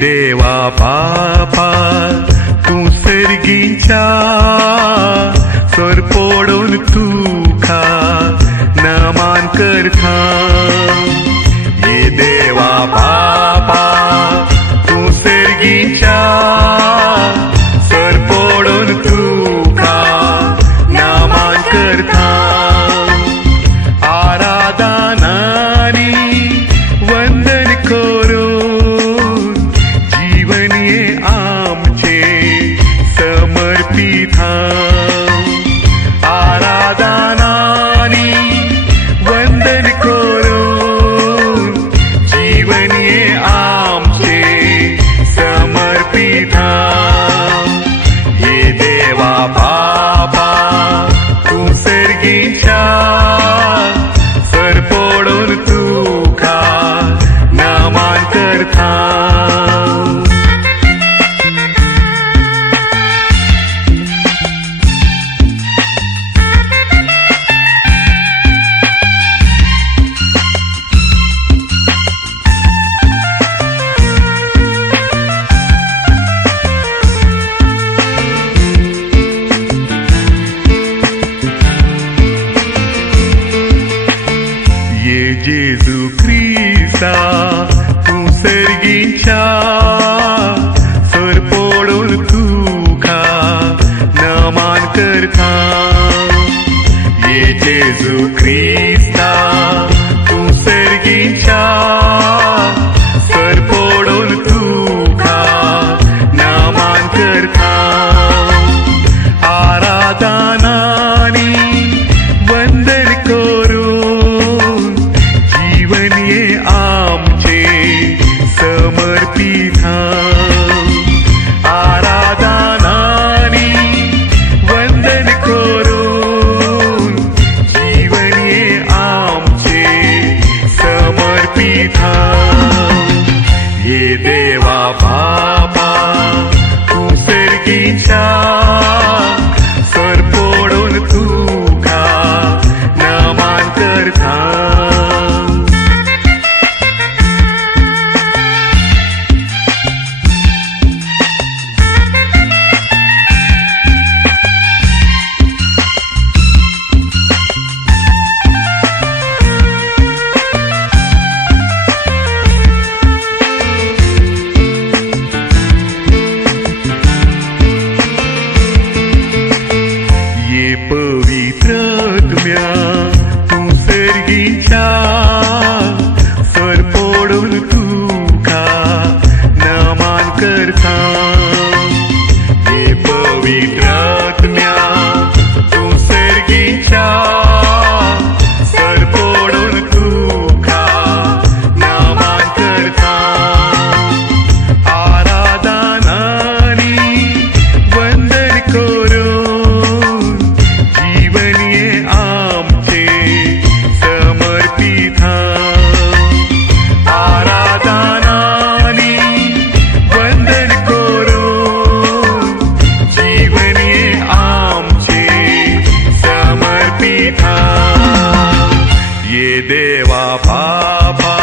देवा बापा तू सर्गींच्या सोरपोडून तुका नमान करता ये देवा बापा तू सर्गींच्या सोरपोडून तुका नमान करता आराधनानी वंदन करून जीवन ये आमचे समर्पिता आराधनानी वंदन करून जीवन ये आमचे समर्पिता ये देवा बापा तू सर्गींच्या सरपोडून तुका नमान करता ये जेजू ख्रिस्ता तू सर्गींच्या सरपोडून तुका नमान करता ये जेजू ख्रिस्ता तू सर्गींच्या सरपोडून तुका नमान करता आराधनानी वंदन करून जीवन ये आमचे समर्पिता आराधनानी वंदन करून जीवन ये आमचे समर्पिता ये देवा बापा तू सर्गींच्या सरपोडून तुका नमान करता ये पवित्र आत्म्या तू सर्गींच्या सरपोडून तुका नमान करता ये पवित्र आत्म्या तू सर्गींच्या सरपोडून तुका नमान करता आराधनानी वंदन करून जीवन ये आमचे समर्पिता आराधनानी वंदन करून जीवन ये आमचे समर्पिता ये देवा बापा